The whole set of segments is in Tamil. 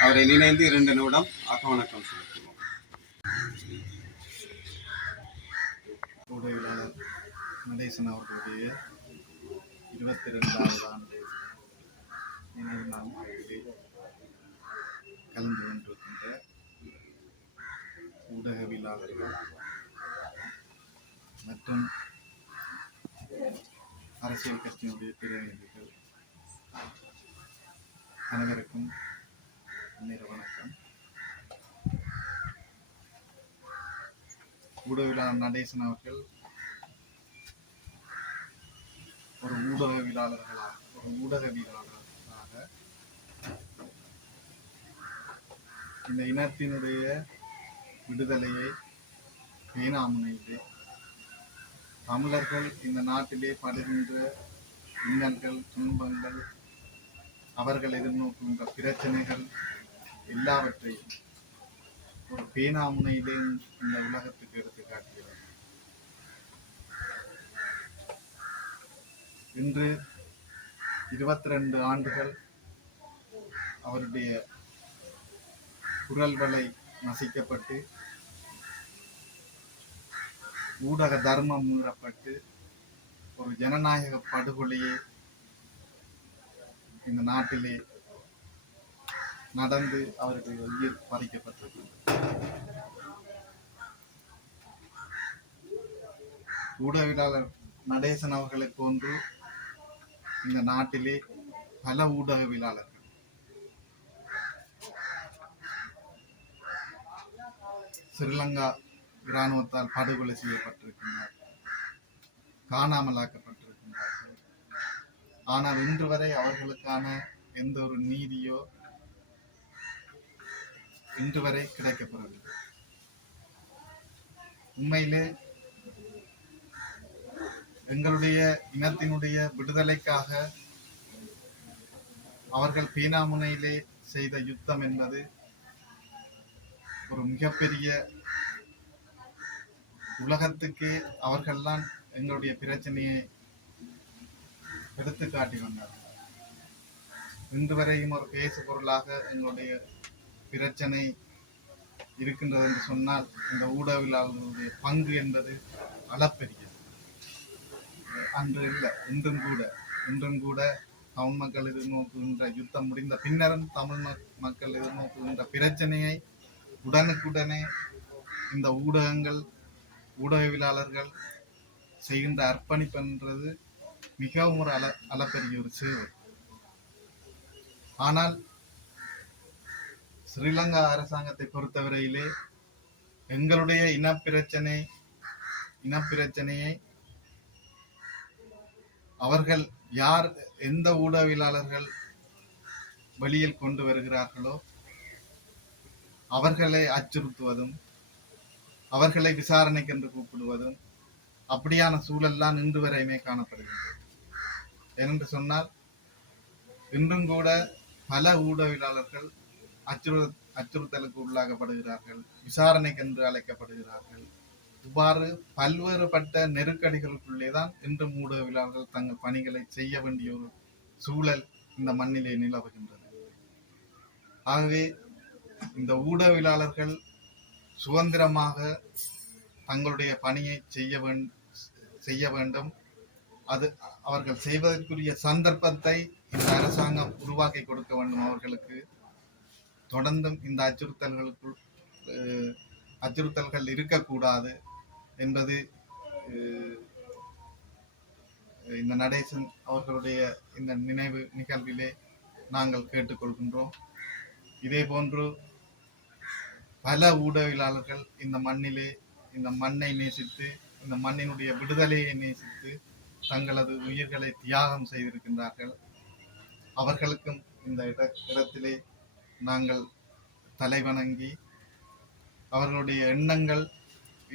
அவரை நினைந்து 2 நிமிடம் அகவணக்கம் செலுத்துவோம். உதவியாளர் நடேசன் அவர்களுடைய 22வது ஆண்டு நினைவு நாள் கலந்து கொண்டிருக்கின்ற ஊடகவியலாளர்கள் மற்றும் அரசியல் கட்சியினுடைய பிரதிநிதிகள் அனைவருக்கும் வணக்கம். ஊடகவியலாளர் நடேசன் அவர்கள் ஒரு ஊடகவியலாளராக இந்த இனத்தினுடைய விடுதலையை பேணாமுனையிலே தமிழர்கள் இந்த நாட்டிலே படுகின்ற இன்னல்கள், துன்பங்கள், அவர்கள் எதிர்நோக்குகின்ற பிரச்சனைகள் எல்லாவற்றையும் ஒரு பேணாமுனையிலே இந்த உலகத்துக்கு எடுத்து காட்டுகிறார். இன்று 22 ஆண்டுகள் அவருடைய குரல் வலை நசிக்கப்பட்டு ஊடக தர்மம் மீறப்பட்டு ஒரு ஜனநாயக படுகொலையே இந்த நாட்டிலே நடந்து அவருடைய உயிர் பறிக்கப்பட்டது. ஊடகவியலாளர் நடேசன் அவர்களை போன்று இந்த நாட்டிலே பல ஊடகவியலாளர்கள் ஸ்ரீலங்கா இராணுவத்தால் படுகொலை செய்யப்பட்டிருக்கின்றார், காணாமலாக்கப்பட்டிருக்கின்றார்கள். ஆனால் இன்று வரை அவர்களுக்கான எந்த ஒரு நீதியோ இன்று வரை கிடைக்கப்படவில்லை. உண்மையிலே எங்களுடைய இனத்தினுடைய விடுதலைக்காக அவர்கள் பேனாமுனையிலே செய்த யுத்தம் என்பது ஒரு மிகப்பெரிய உலகத்துக்கு அவர்கள்தான் எங்களுடைய பிரச்சனையை எடுத்து காட்டி வந்தார்கள். இன்று வரையும் ஒரு பேசு பொருளாக எங்களுடைய பிரச்சனை இருக்கின்றது என்று சொன்னால் இந்த ஊடகவியலாளர்களுடைய பங்கு என்பது அளப்பெரியது. அன்று இல்லை, இன்றும் கூட தமிழ் மக்கள் எதிர்நோக்குகின்ற யுத்தம் முடிந்த பின்னரும் தமிழ் மக்கள் எதிர்நோக்குகின்ற பிரச்சனையை உடனுக்குடனே இந்த ஊடகவியலாளர்கள் செய்கின்ற அர்ப்பணிப்பு என்றது மிகவும் ஒரு அளப்பெரிய ஒரு சேவை. ஆனால் ஸ்ரீலங்கா அரசாங்கத்தை பொறுத்தவரையிலே எங்களுடைய இனப்பிரச்சனையை அவர்கள் எந்த ஊடகவியலாளர்கள் வெளியில் கொண்டு வருகிறார்களோ அவர்களை அச்சுறுத்துவதும் அவர்களை விசாரணைக்கு என்று கூப்பிடுவதும் அப்படியான சூழல் தான் இன்று வரையுமே காணப்படுகிறது. ஏனென்று சொன்னால் இன்றும் கூட பல ஊடகவியலாளர்கள் அச்சுறுத்தலுக்கு உள்ளாகப்படுகிறார்கள், விசாரணைக்கு என்று அழைக்கப்படுகிறார்கள். இவ்வாறு பல்வேறுபட்ட நெருக்கடிகளுக்குள்ளே தான் இன்றும் ஊடகவியலாளர்கள் தங்கள் பணிகளை செய்ய வேண்டிய ஒரு சூழல் இந்த மண்ணிலே நிலவுகின்றது. ஆகவே இந்த ஊடகவியலாளர்கள் சுதந்திரமாக தங்களுடைய பணியை செய்ய வேண்டும். அது அவர்கள் செய்வதற்குரிய சந்தர்ப்பத்தை இந்த அரசாங்கம் உருவாக்கி கொடுக்க வேண்டும். அவர்களுக்கு தொடர்ந்தும் இந்த அச்சுறுத்தல்கள் இருக்கக்கூடாது என்பது இந்த நடேசன் அவர்களுடைய இந்த நினைவு நிகழ்விலே நாங்கள் கேட்டுக்கொள்கின்றோம். இதே போன்று பல ஊடகவியலாளர்கள் இந்த மண்ணிலே இந்த மண்ணை நேசித்து இந்த மண்ணினுடைய விடுதலையை நேசித்து தங்களது உயிர்களை தியாகம் செய்திருக்கின்றார்கள். அவர்களுக்கும் இந்த இடத்திலே நாங்கள் தலைவணங்கி அவர்களுடைய எண்ணங்கள்,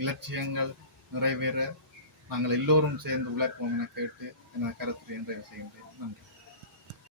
இலட்சியங்கள் நிறைவேற நாங்கள் எல்லோரும் சேர்ந்து உழைப்போம் என கேட்டு எனது கருத்துரை நிறைவு செய்கின்றேன். நன்றி.